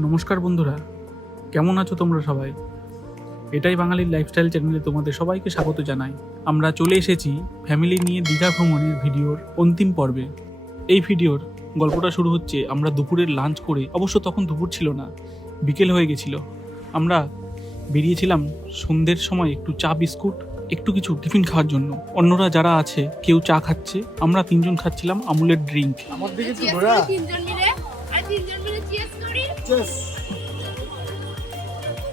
নমস্কার বন্ধুরা, কেমন আছো তোমরা সবাই? এটাই বাঙালির লাইফস্টাইল চ্যানেলে তোমাদের সবাইকে স্বাগত জানাই। আমরা চলে এসেছি ফ্যামিলি নিয়ে দীঘা ভ্রমণের ভিডিওর অন্তিম পর্বে। এই ভিডিওর গল্পটা শুরু হচ্ছে আমরা দুপুরের লাঞ্চ করে, অবশ্য তখন দুপুর ছিল না, বিকেল হয়ে গেছিল। আমরা বেরিয়েছিলাম সন্ধ্যের সময় একটু চা বিস্কুট, একটু কিছু টিফিন খাওয়ার জন্য। অন্যরা যারা আছে কেউ চা খাচ্ছে, আমরা তিনজন খাচ্ছিলাম আমুলের ড্রিঙ্ক। আমার দিকে একটু ঘোরা তিনজন মিলে চিয়ার্স করি।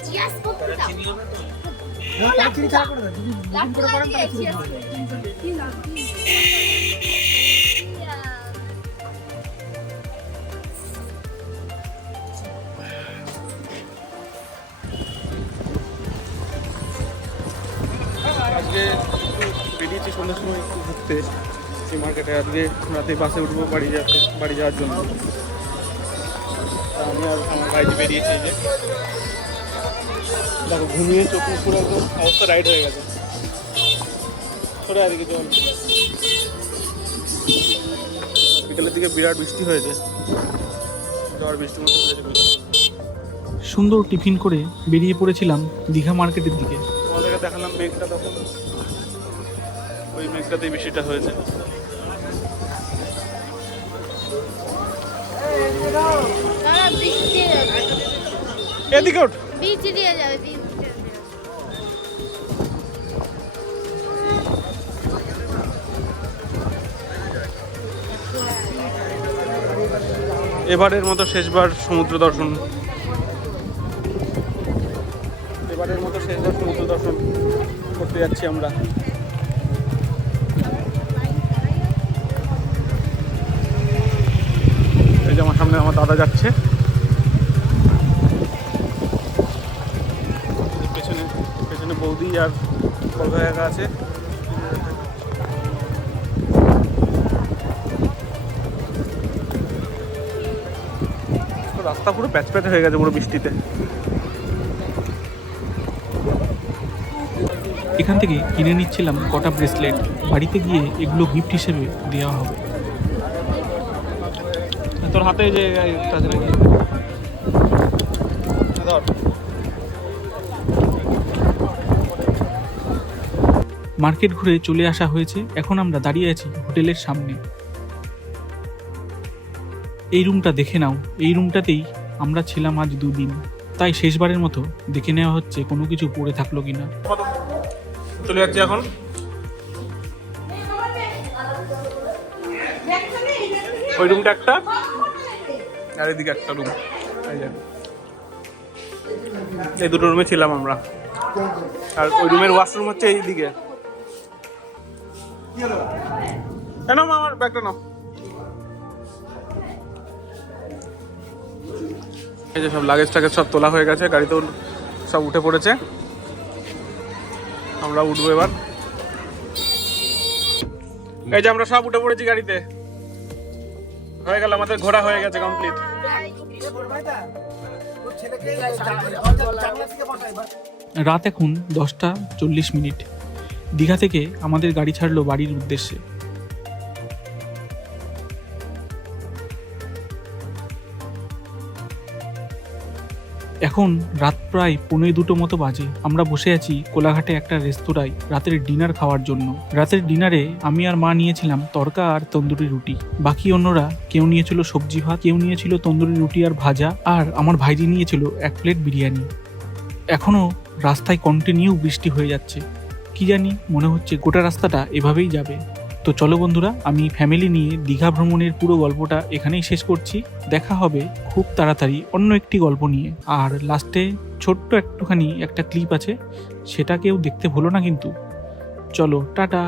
চিয়ার্স করতে দাও। না তাড়াতাড়ি চা করে দাও, যদি বুকিং করে করেন তাহলে চিয়ার্স করি। আজকে বেরিয়েছি সন্ধ্যার সময় একটু ঘুরতে এই মার্কেটে। আজকে রাতে বাসে উঠবো বাড়ি যাওয়ার জন্য। তা আমি আর আমার ভাইজি বেরিয়েছি। এই যে দেখো ঘুমিয়ে চোখ পুরো একদম অবস্থা রাইড হয়ে গেছে। সরে এদিকে জল। বিকেলের দিকে বিরাট বৃষ্টি হয়েছে, ঝড় বৃষ্টির মতো হয়েছে। সুন্দর টিফিন করে বেরিয়ে পড়েছিলাম দীঘা মার্কেটের দিকে। তোমাদেরকে দেখালাম মেঘটা, তখন ওই মেঘটাতেই বৃষ্টিটা হয়েছে। এদিকে ওঠ। বিচ দিয়ে যাবে, বিচ। এবারের মতো শেষবার সমুদ্র দর্শন করতে যাচ্ছি আমরা। এই যে আমার সামনে আমার দাদা যাচ্ছে, পেছনে বৌদি আর বড় একা আছে। রাস্তা পুরো প্যাচ প্যাচ হয়ে গেছে পুরো বৃষ্টিতে। এখান থেকে কিনে নিচ্ছিলাম কটা ব্রেসলেট, বাড়িতে গিয়ে এগুলো গিফট হিসেবে দেওয়া হবে। তোর হাতে যে মার্কেট ঘুরে চলে আসা হয়েছে। এখন আমরা দাঁড়িয়ে আছি হোটেলের সামনে। এই রুমটা দেখে নাও, এই রুমটাতেই আমরা ছিলাম আজ 2 দিন। তাই শেষবারের মতো দেখে নেওয়া হচ্ছে কোনো কিছু পড়ে থাকলো কিনা। চলে যাচ্ছি এখন। ওই রুমটা একটা, আর এদিকে একটা রুম। এই দুটো রুমে ছিলাম আমরা, আর ওই রুমের ওয়াশরুম হচ্ছে এইদিকে। কেন আমার ব্যাগটা নাও। এই যে সব লাগেজ টাগেজ সব তোলা হয়ে গেছে, গাড়িতেও সব উঠে পড়েছে। আমরা উঠবো এবার। এই যে আমরা সব উঠে পড়েছি গাড়িতে, হয়ে গেল আমাদের ঘোরা হয়ে গেছে কমপ্লিট। রাত এখন 10:40। দীঘা থেকে আমাদের গাড়ি ছাড়লো বাড়ির উদ্দেশ্যে। এখন রাত প্রায় 1:45 মতো বাজে। আমরা বসে আছি কোলাঘাটে একটা রেস্তোরাঁয় রাতের ডিনার খাওয়ার জন্য। রাতের ডিনারে আমি আর মা নিয়েছিলাম তড়কা আর তন্দুরি রুটি। বাকি অন্যরা কেউ নিয়েছিল সবজি ভাত, কেউ নিয়েছিল তন্দুরি রুটি আর ভাজা, আর আমার ভাইজি নিয়েছিল 1 প্লেট বিরিয়ানি। এখনো রাস্তায় কন্টিনিউ বৃষ্টি হয়ে যাচ্ছে। কি জানি, মনে হচ্ছে গোটা রাস্তাটা এভাবেই যাবে। তো চলো বন্ধুরা, আমি ফ্যামিলি নিয়ে দীঘা ভ্রমণের পুরো গল্পটা এখানেই শেষ করছি। দেখা হবে খুব তাড়াতাড়ি অন্য একটি গল্প নিয়ে। আর লাস্টে ছোট্ট একটুখানি একটা ক্লিপ আছে, সেটা কেউ দেখতে ভুলো না কিন্তু। চলো, টাটা।